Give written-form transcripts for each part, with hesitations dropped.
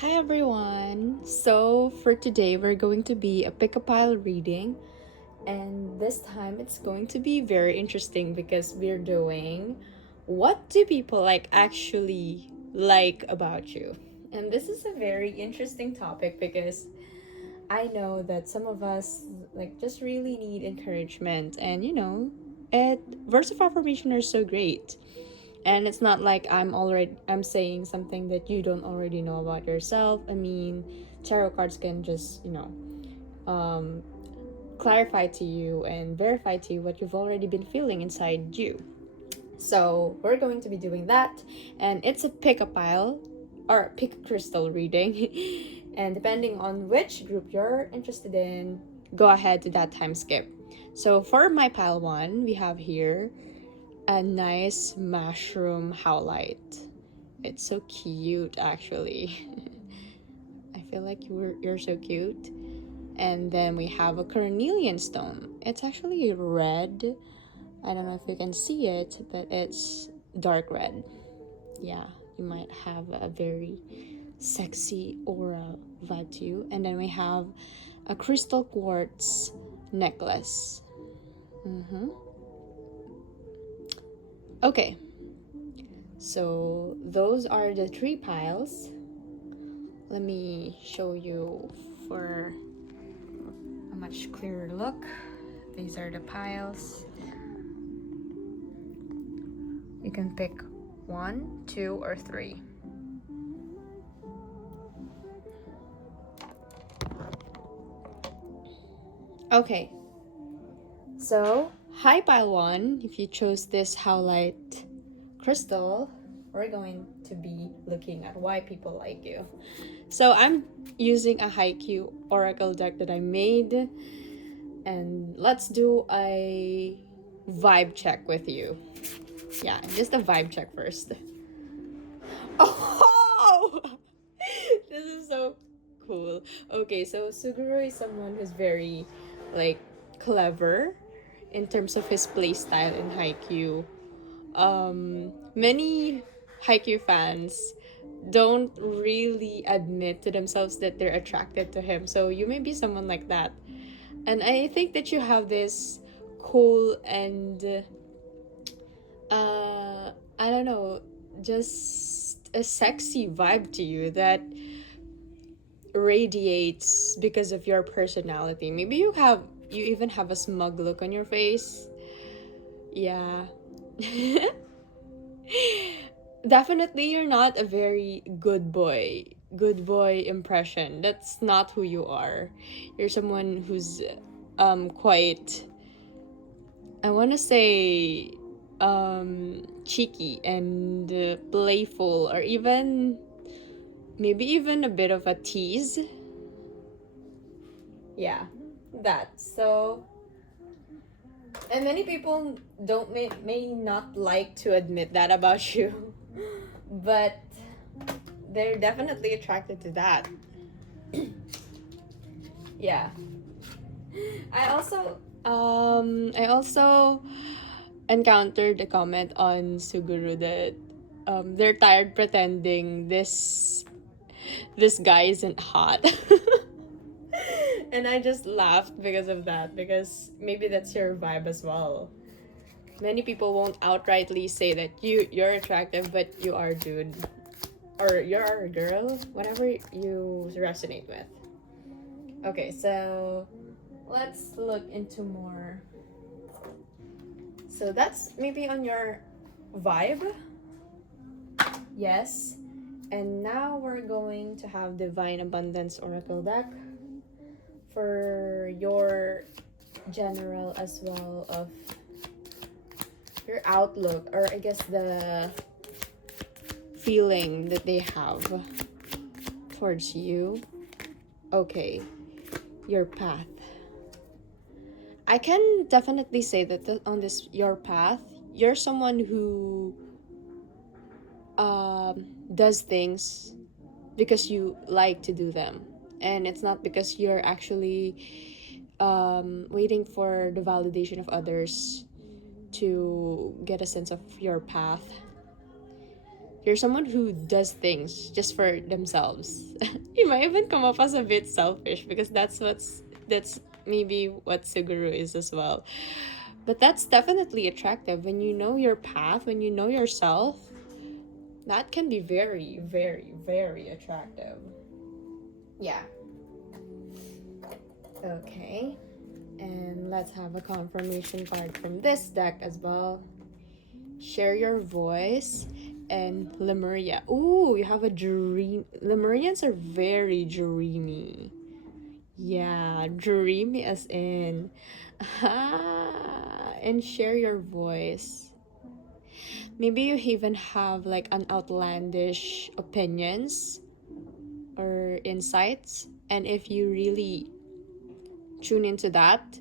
Hi everyone! So for today we're going to be a pick-a-pile reading, and this time it's going to be very interesting because we're doing what do people actually like about you? And this is a very interesting topic because I know that some of us just really need encouragement, and words of affirmation are so great. And it's not like I'm saying something that you don't already know about yourself. I mean, tarot cards can just um, clarify to you and verify to you what you've already been feeling inside you. So we're going to be doing that, and it's a pick a pile or pick a crystal reading. And depending on which group you're interested in, go ahead to that time skip. So for my pile one, we have here a nice mushroom howlite. It's so cute, actually. I feel like you're so cute. And then we have a carnelian stone. It's actually red. I don't know if you can see it, but it's dark red. Yeah, you might have a very sexy aura vibe to you. And then we have a crystal quartz necklace. Okay, so those are the three piles. Let me show you for a much clearer look. These are the piles. You can pick 1, 2, or 3. Okay, so hi pile 1. If you chose this howlite crystal, we're going to be looking at why people like you. So I'm using a Haikyuu oracle deck that I made, and let's do a vibe check with you. Yeah, just a vibe check first. Oh! This is so cool. Okay, so Suguru is someone who's very clever in terms of his playstyle in Haikyuu. Many Haikyuu fans don't really admit to themselves that they're attracted to him. So you may be someone like that. And I think that you have this cool and I don't know, just a sexy vibe to you that radiates because of your personality. Maybe you even have a smug look on your face. Yeah. Definitely you're not a very good boy impression. That's not who you are. You're someone who's quite, I want to say, cheeky and playful, or maybe even a bit of a tease. Yeah, that. So, and many people may not like to admit that about you, but they're definitely attracted to that. Yeah. I also encountered a comment on Suguru that they're tired pretending this guy isn't hot. And I just laughed because of that, because maybe that's your vibe as well. Many people won't outrightly say that you're attractive, but you are, dude, or you're a girl, whatever you resonate with. Okay, so let's look into more. So that's maybe on your vibe. Yes. And now we're going to have Divine Abundance Oracle deck for your general as well of your outlook, or I guess the feeling that they have towards you. Okay, your path. I can definitely say that on this your path, you're someone who does things because you like to do them, and it's not because you're actually waiting for the validation of others to get a sense of your path. You're someone who does things just for themselves. You might even come off as a bit selfish because that's maybe what Suguru is as well. But that's definitely attractive when you know your path, when you know yourself. That can be very, very, very attractive. Yeah. Okay. And let's have a confirmation card from this deck as well. Share your voice and Lemuria. Ooh, you have a dream. Lemurians are very dreamy. Yeah, dreamy as in. And share your voice. Maybe you even have like an outlandish opinions or insights, and if you really tune into that,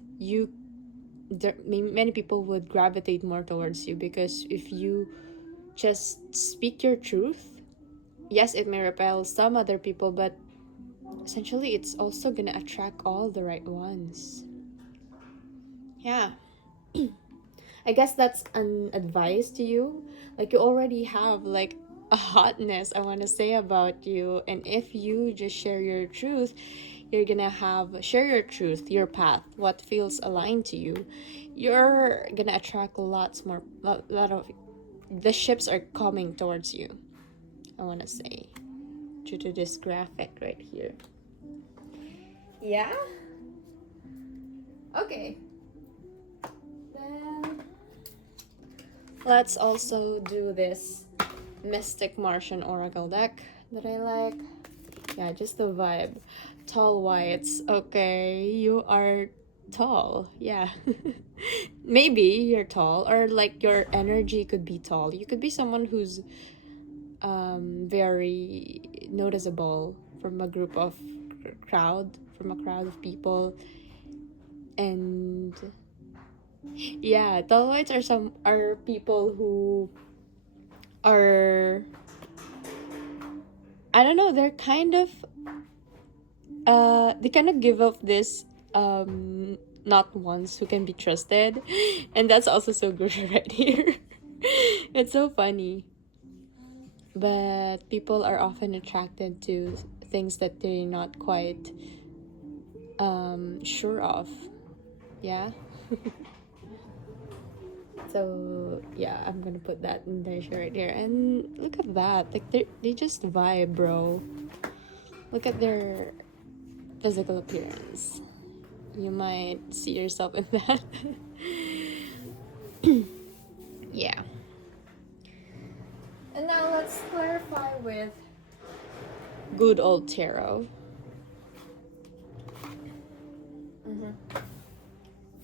many people would gravitate more towards you, because if you just speak your truth, yes, it may repel some other people, but essentially it's also gonna attract all the right ones. Yeah. I guess that's an advice to you. Like, you already have like a hotness, I want to say, about you, and if you just share your truth, you're gonna share your truth, your path, what feels aligned to you. You're gonna attract lots more, lot of the ships are coming towards you, I want to say, due to this graphic right here. Yeah. Okay. Then let's also do this Mystic Martian Oracle deck that I like. Yeah, just the vibe. Tall whites. Okay, you are tall. Yeah. Maybe you're tall, or like your energy could be tall. You could be someone who's very noticeable from a group of from a crowd of people. And yeah, tall whites are people who are, I don't know, they're kind of they kind of give off this not ones who can be trusted, and that's also so good right here. It's so funny, but people are often attracted to things that they're not quite sure of. Yeah. So yeah, I'm gonna put that in there right here, and look at that, like they just vibe, bro. Look at their physical appearance. You might see yourself in that. Yeah. And now let's clarify with good old tarot.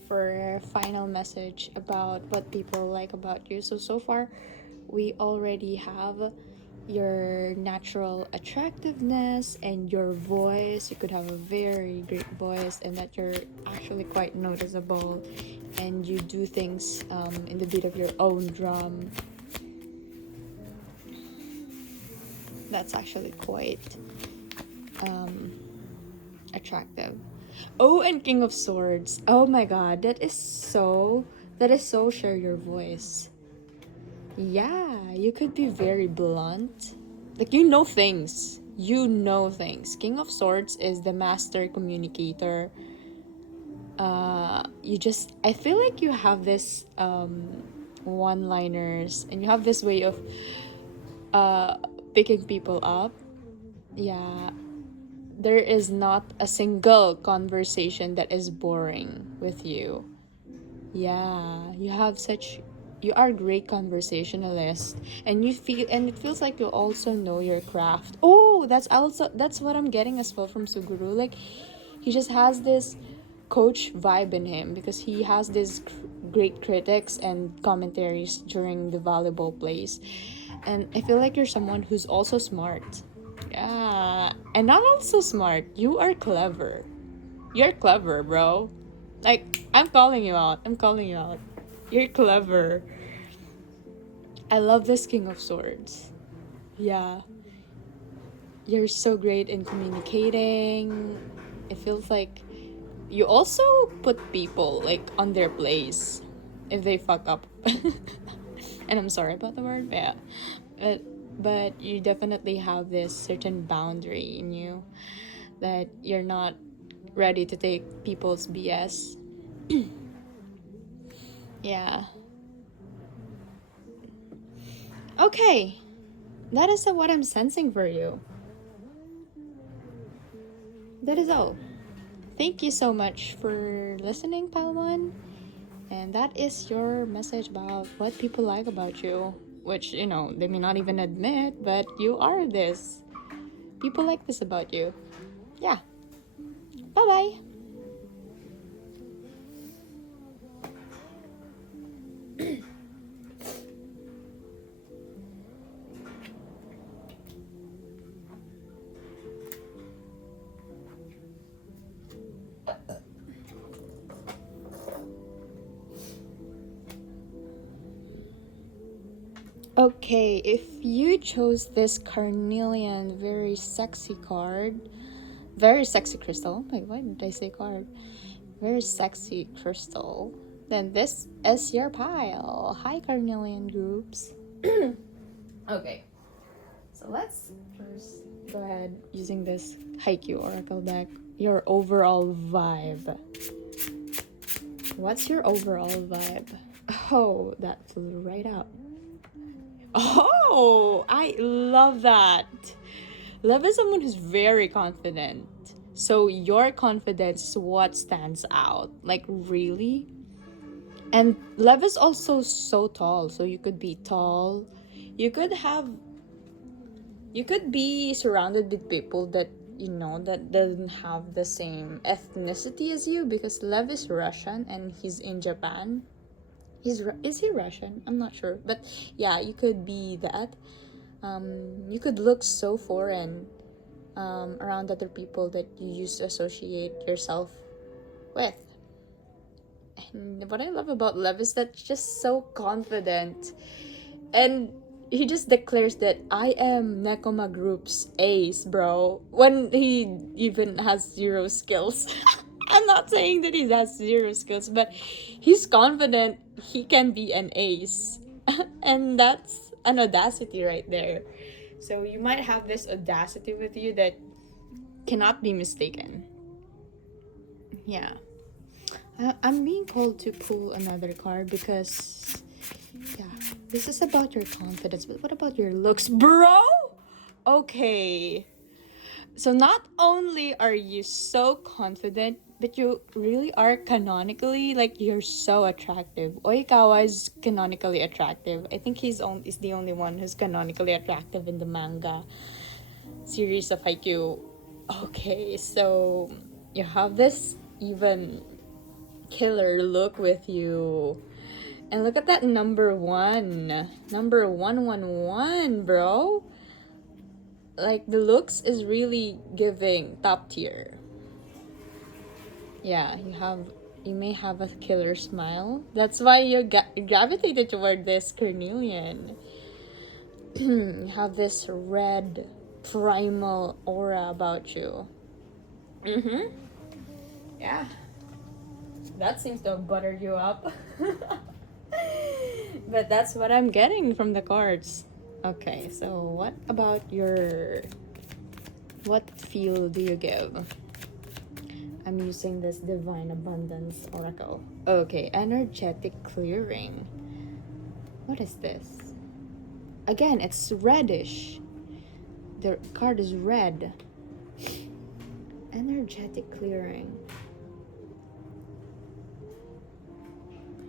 For a final message about what people like about you. So far, we already have your natural attractiveness and your voice. You could have a very great voice, and that you're actually quite noticeable, and you do things in the beat of your own drum. That's actually quite attractive. Oh, and King of Swords. Oh my god, that is so share your voice. Yeah, you could be very blunt. Like, you know things. King of Swords is the master communicator. I feel like you have this one-liners, and you have this way of picking people up. Yeah. There is not a single conversation that is boring with you. Yeah, you are a great conversationalist, and it feels like you also know your craft. Oh, that's what I'm getting as well from Suguru. Like, he just has this coach vibe in him, because he has this great critics and commentaries during the volleyball plays. And I feel like you're someone who's also smart. Yeah, and not also smart. You are clever. You're clever, bro. Like, I'm calling you out. You're clever. I love this King of Swords. Yeah. You're so great in communicating. It feels like you also put people like on their place if they fuck up. And I'm sorry about the word, but yeah. But but you definitely have this certain boundary in you that you're not ready to take people's BS. Yeah. Okay. That is what I'm sensing for you. That is all. Thank you so much for listening, Pile One. And that is your message about what people like about you. Which, they may not even admit, but you are this. People like this about you. Yeah. Bye bye. Okay, if you chose this carnelian, very sexy card, very sexy crystal. Wait, why did I say card? Very sexy crystal. Then this is your pile. Hi, carnelian groups. Okay, so let's first go ahead using this Haikyuu Oracle deck. Your overall vibe. What's your overall vibe? Oh, that flew right out. Oh, I love that. Love is someone who's very confident. So your confidence is what stands out. Like, really? And Lev is also so tall. So you could be tall. You could be surrounded with people that, that doesn't have the same ethnicity as you, because Lev is Russian and he's in Japan. Is he Russian? I'm not sure. But yeah, you could be that. You could look so foreign around other people that you used to associate yourself with. And what I love about Lev is that he's just so confident. And he just declares that I am Nekoma Group's ace, bro. When he even has zero skills. I'm not saying that he has zero skills, but he's confident he can be an ace. And that's an audacity right there. So you might have this audacity with you that cannot be mistaken. Yeah. I'm being called to pull another card because, yeah, this is about your confidence. But what about your looks, bro? Okay. So not only are you so confident, but you really are canonically, like, you're so attractive. Oikawa is canonically attractive. I think is the only one who's canonically attractive in the manga series of Haikyuu. Okay, so you have this even killer look with you. And look at that number 1. Number 111, bro. Like, the looks is really giving top tier. Yeah, you may have a killer smile. That's why you gravitated toward this carnelian. You have this red primal aura about you. Yeah. That seems to have buttered you up. But that's what I'm getting from the cards. Okay, so what about what feel do you give? I'm using this Divine Abundance Oracle. Okay, energetic clearing. What is this? Again, it's reddish. The card is red. Energetic clearing.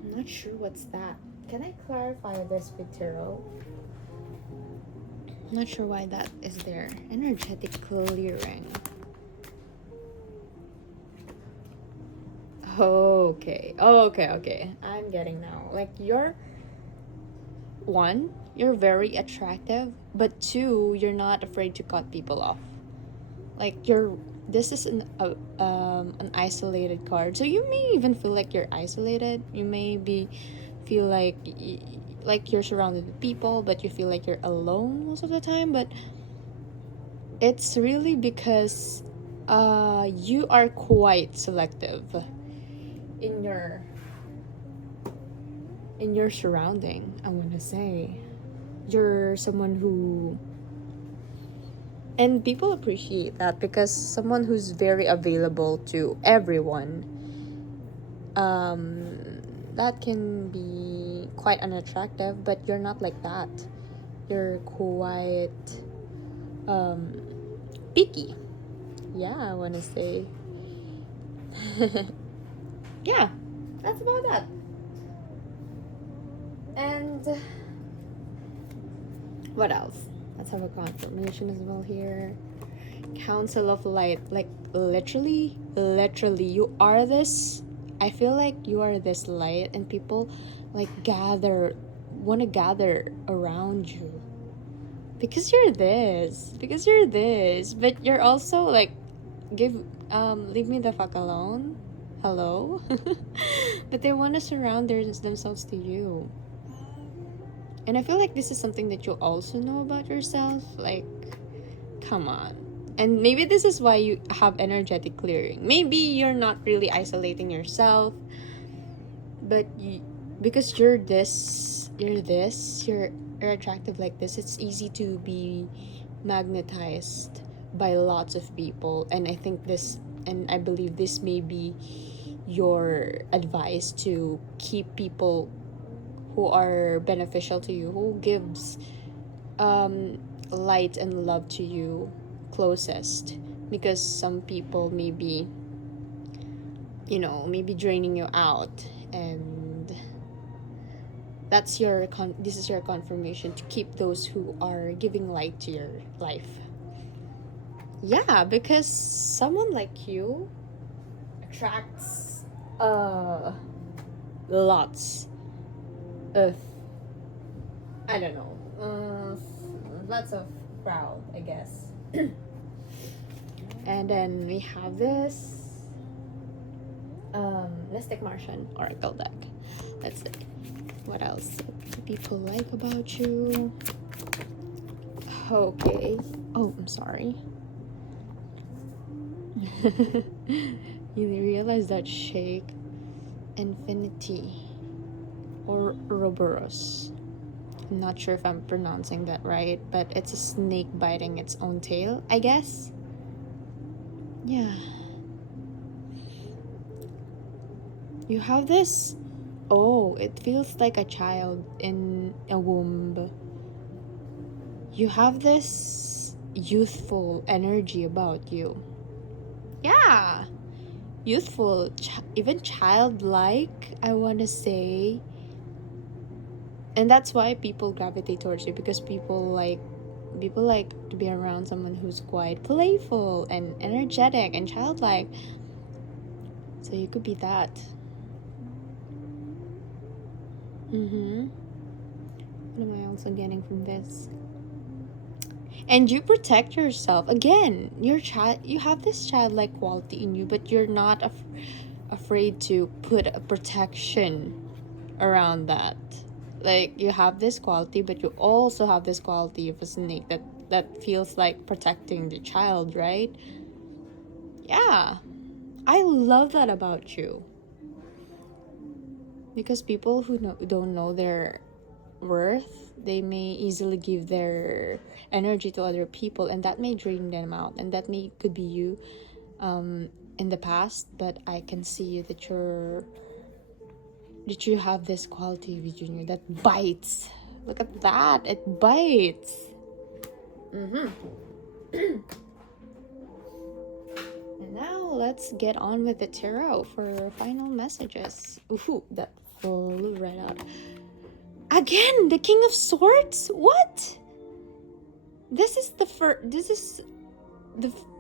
I'm not sure what's that. Can I clarify this with tarot? I'm not sure why that is there. Energetic clearing. Okay. I'm getting now. Like, you're very attractive, but 2, you're not afraid to cut people off. Like, this is an isolated card, so you may even feel like you're isolated. You may feel like you're surrounded with people, but you feel like you're alone most of the time. But it's really because you are quite selective in your surrounding, I want to say. you're someone who, and people appreciate that, because someone who's very available to everyone, that can be quite unattractive, but you're not like that. You're quite picky. Yeah, I want to say. Yeah, that's about that. And what else? Let's have a confirmation as well here. Council of Light. Like, literally, you are this. I feel like you are this light, and people like want to gather around you. Because you're this. But you're also like, leave me the fuck alone. Hello? But they want to surround themselves to you. And I feel like this is something that you also know about yourself. Like, come on. And maybe this is why you have energetic clearing. Maybe you're not really isolating yourself, but because you're attractive like this, it's easy to be magnetized by lots of people. And I believe this may be your advice to keep people who are beneficial to you, who gives light and love to you closest. Because some people may be draining you out, and this is your confirmation to keep those who are giving light to your life. Yeah, because someone like you attracts lots of, I don't know, lots of crowd, I guess. And then we have this Mystic Martian Oracle deck. Let's see what else do people like about you. Okay. Oh, I'm sorry. You realize that shake infinity or Ouroboros. I'm not sure if I'm pronouncing that right, but it's a snake biting its own tail, I guess. Yeah. You have this. Oh, it feels like a child in a womb. You have this youthful energy about you. Yeah. Youthful, even childlike, I want to say. And that's why people gravitate towards you, because people like to be around someone who's quite playful and energetic and childlike. So you could be that. What am I also getting from this? And you protect yourself. Again, you have this childlike quality in you, but you're not afraid to put a protection around that. Like, you have this quality, but you also have this quality of a snake that feels like protecting the child, right? Yeah. I love that about you. Because people who don't know their worth, they may easily give their energy to other people, and that may drain them out, and that could be you in the past. But I can see that you have this quality within you that bites. Look at that, it bites. And now let's get on with the tarot for final messages. Ooh, that flew right out. Again, the King of Swords? What? This is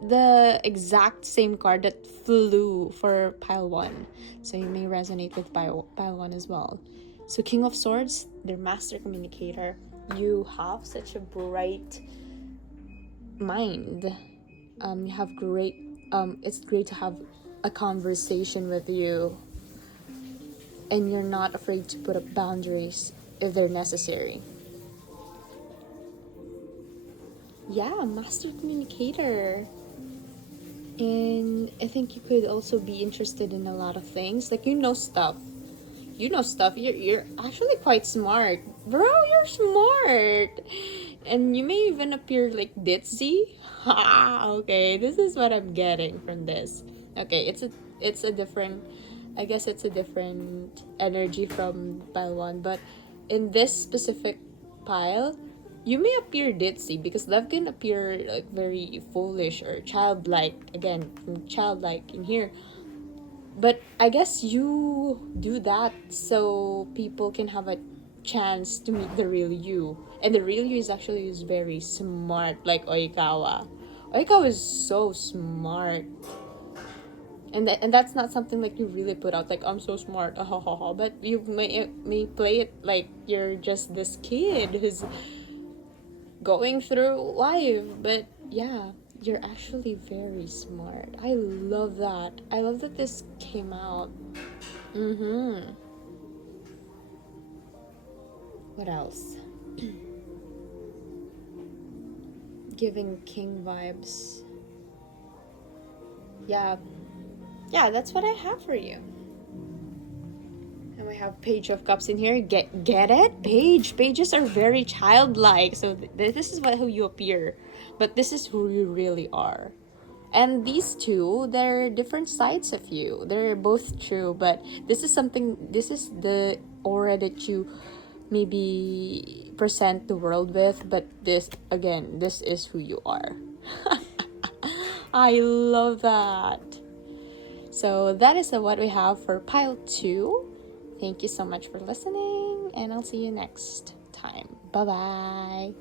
the exact same card that flew for pile 1. So you may resonate with pile 1 as well. So King of Swords, their master communicator. You have such a bright mind. You have great it's great to have a conversation with you, and you're not afraid to put up boundaries if they're necessary. Yeah, master communicator. And I think you could also be interested in a lot of things. Like, you know stuff. You're actually quite smart. Bro, you're smart. And you may even appear like ditzy. Ha, okay, this is what I'm getting from this. Okay, it's a different, I guess it's a different energy from pile 1, but in this specific pile, you may appear ditzy because love can appear like very foolish or childlike, again, from childlike in here. But I guess you do that so people can have a chance to meet the real you. And the real you is actually is very smart, like Oikawa. Oikawa is so smart. And that's not something like you really put out, like, I'm so smart, but you may play it like you're just this kid who's going through life. But yeah, you're actually very smart. I love that. I love that this came out. What else? Giving king vibes. Yeah, that's what I have for you. And we have Page of Cups in here. Get it? Pages are very childlike. So this is who you appear, but this is who you really are. And these two, they're different sides of you. They're both true, but this is the aura that you maybe present the world with, but this is who you are. I love that. So that is what we have for pile 2. Thank you so much for listening, and I'll see you next time. Bye-bye.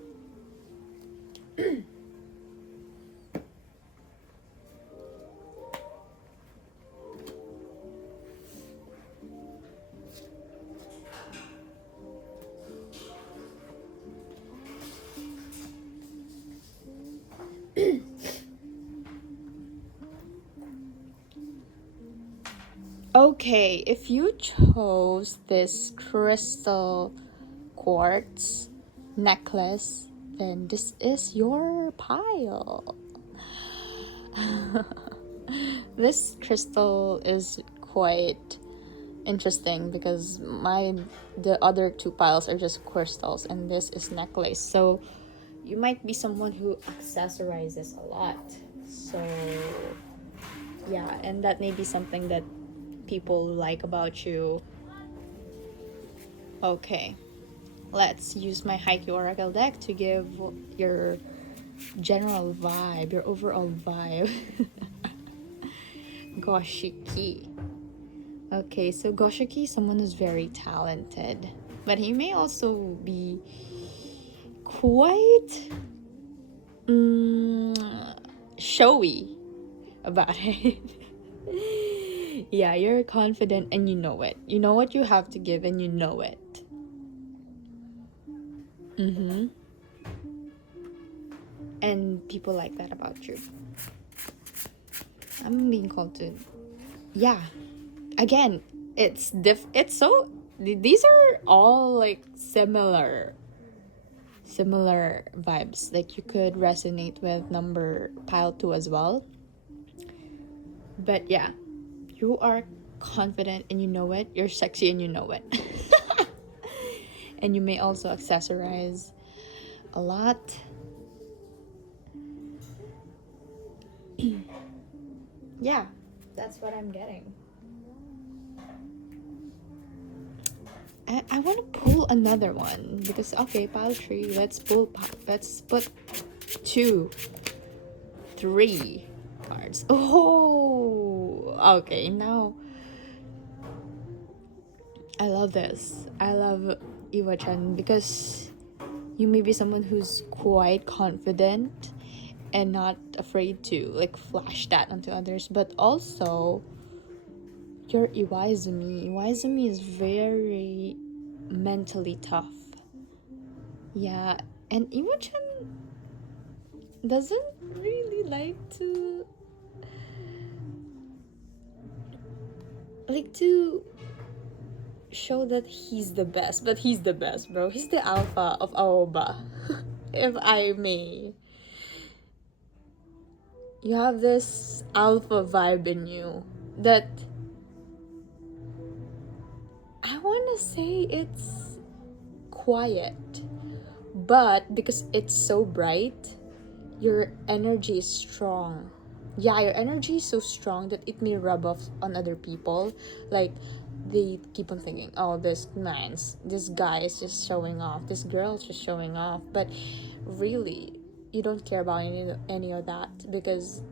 Okay, if you chose this crystal quartz necklace, then this is your pile. This crystal is quite interesting because the other 2 piles are just crystals and this is necklace. So you might be someone who accessorizes a lot. So yeah, and that may be something that people like about you. Okay, let's use my Haikyuu Oracle deck to give your general vibe, your overall vibe. Goshiki. Okay, so Goshiki, someone who's very talented, but he may also be quite showy about it. Yeah, you're confident and you know it. You know what you have to give and you know it. And people like that about you. I'm being called to. Yeah. Again, it's so these are all like similar vibes. Like you could resonate with number pile 2 as well. But yeah, you are confident and you know it. You're sexy and you know it. And you may also accessorize a lot. Yeah, that's what I'm getting. I want to pull another one because okay, pile 3. Let's put 2, 3 cards. Oh, okay. Now I love this. I love Iwa-chan because you may be someone who's quite confident and not afraid to like flash that onto others, but also you're Iwaizumi. Iwaizumi is very mentally tough. Yeah, and Iwa-chan doesn't really like to show that he's the best, but he's the best, bro. He's the alpha of Aoba, if I may. You have this alpha vibe in you that I want to say it's quiet, but because it's so bright, your energy is strong. Yeah, your energy is so strong that it may rub off on other people. Like, they keep on thinking, oh, this guy is just showing off, this girl's just showing off. But really, you don't care about any of that, because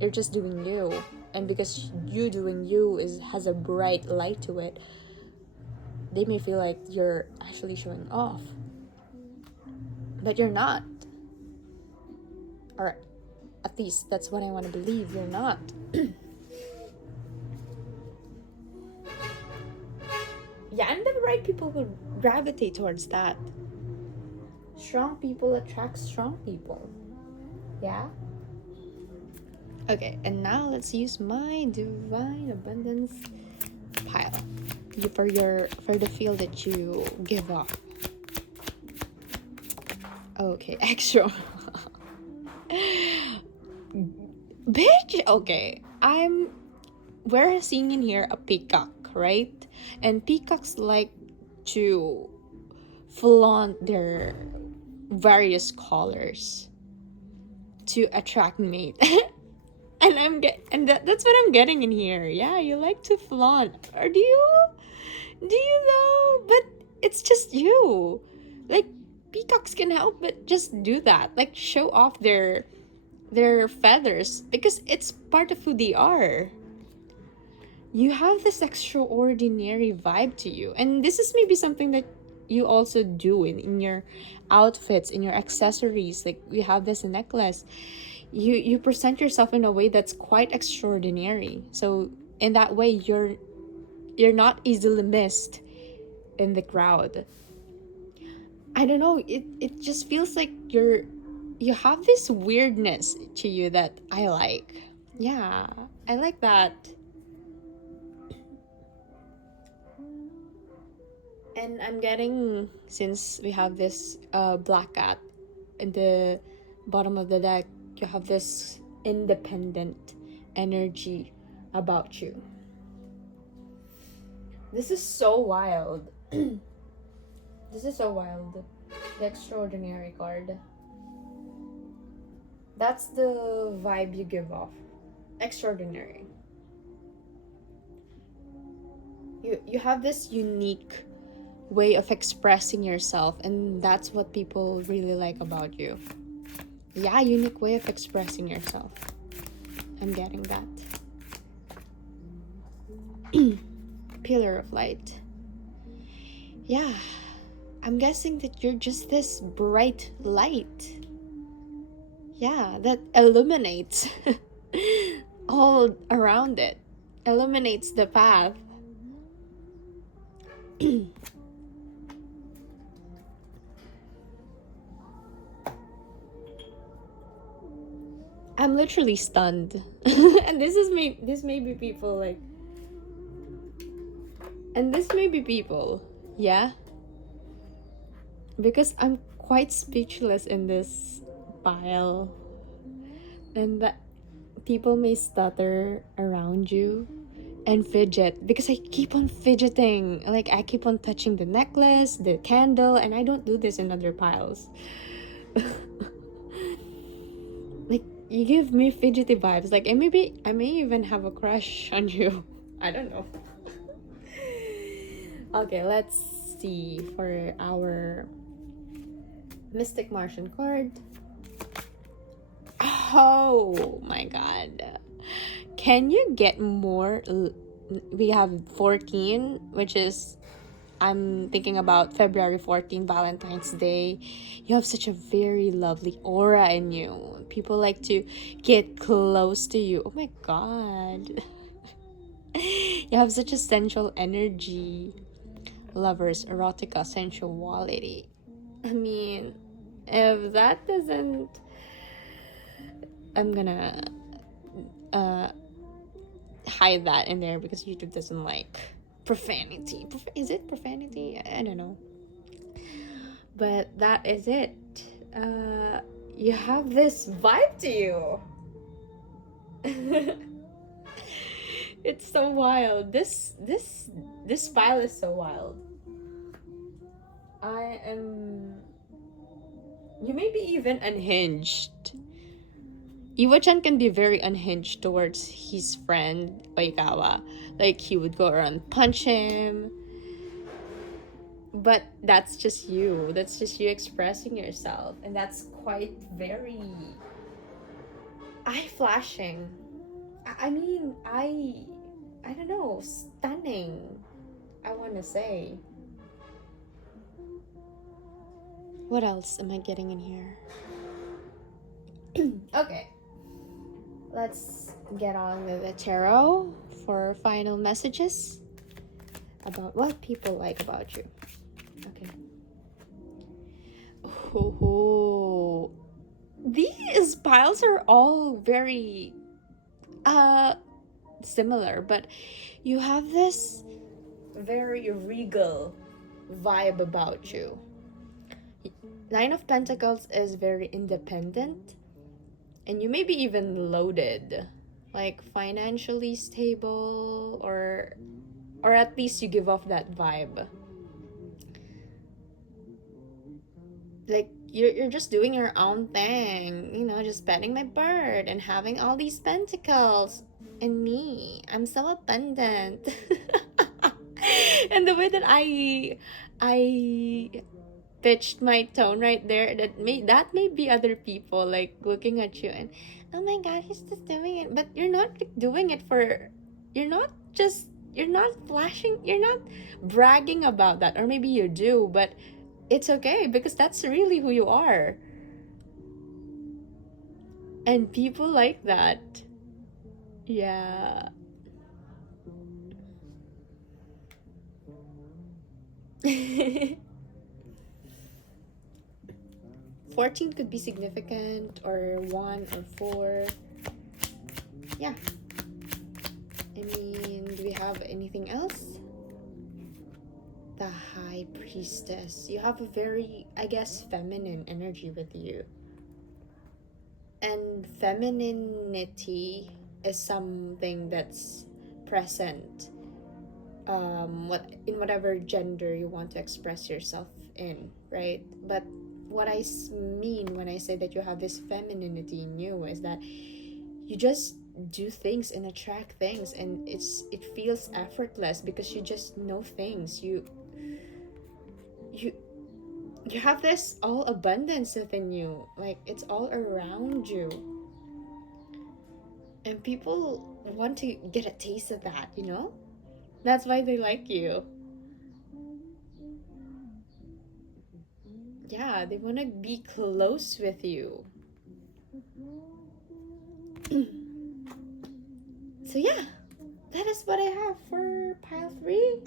you're just doing you. And because you doing you has a bright light to it, they may feel like you're actually showing off, but you're not. Or at least that's what I want to believe, you're not. Yeah, and the right people will gravitate towards that. Strong people attract strong people. Yeah? Okay, and now let's use my divine abundance pile for the feel that you give off. Okay, extra. Bitch, okay. We're seeing in here a peacock, right? And peacocks like to flaunt their various colors to attract mate. And that's what I'm getting in here. Yeah, you like to flaunt. Or do you know? But it's just you. Like, peacocks can help but just do that. Like, show off their feathers, because it's part of who they are. You have this extraordinary vibe to you, and this is maybe something that you also do in your outfits, in your accessories. Like, we have this necklace. You present yourself in a way that's quite extraordinary, so in that way you're not easily missed in the crowd. I don't know, it just feels like you have this weirdness to you that I like. Yeah, I like that. And I'm getting, since we have this black cat in the bottom of the deck, you have this independent energy about you. This is so wild. This is so wild. The extraordinary card. That's the vibe you give off. Extraordinary. You have this unique way of expressing yourself, and that's what people really like about you. Yeah, unique way of expressing yourself. I'm getting that. Pillar of light. Yeah, I'm guessing that you're just this bright light. Yeah, that illuminates all around it. Illuminates the path. I'm literally stunned. And this may be people like, and this may be people, yeah? Because I'm quite speechless in this pile. And that people may stutter around you and fidget, because I keep on fidgeting. Like, I keep on touching the necklace, the candle, and I don't do this in other piles. Like, you give me fidgety vibes. Like, I may even have a crush on you. I don't know. Okay, let's see for our Mystic Martian card. Oh my god. Can you get more? We have 14, which is, I'm thinking about February 14, Valentine's Day. You have such a very lovely aura in you. People like to get close to you. Oh my god. You have such a sensual energy. Lovers, erotica, sensuality. I mean, if that doesn't... I'm gonna hide that in there, because YouTube doesn't like profanity. Is it profanity? I don't know. But that is it. You have this vibe to you. It's so wild. This file is so wild. I am. You may be even unhinged. Iwo-chan can be very unhinged towards his friend Oikawa. Like, he would go around punch him. But that's just you. That's just you expressing yourself. And that's quite very eye flashing. I mean, I don't know, stunning, I wanna say. What else am I getting in here? Okay. Let's get on with the tarot for final messages about what people like about you. Okay. Oh, these piles are all very similar, but you have this very regal vibe about you. Nine of Pentacles is very independent, and you may be even loaded, like financially stable, or at least you give off that vibe. Like, you're just doing your own thing, you know, just petting my bird and having all these pentacles. And me, I'm so abundant. And the way that I pitched my tone right there, that may be other people like looking at you and, oh my god, he's just doing it. But you're not doing it for, you're not flashing, you're not bragging about that. Or maybe you do, but it's okay, because that's really who you are. And people like that. Yeah. 14 could be significant, or 1 or 4. Yeah. I mean, do we have anything else? The High Priestess. You have a very, I guess, feminine energy with you. And femininity is something that's present, in whatever gender you want to express yourself in, right? But what I mean when I say that you have this femininity in you is that you just do things and attract things, and it feels effortless because you just know things. You have this all abundance within you, like it's all around you, and people want to get a taste of that, you know. That's why they like you. Yeah, they want to be close with you. So yeah, that is what I have for pile 3.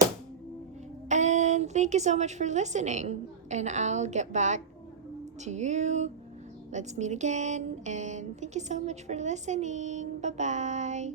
And thank you so much for listening. And I'll get back to you. Let's meet again. And thank you so much for listening. Bye-bye.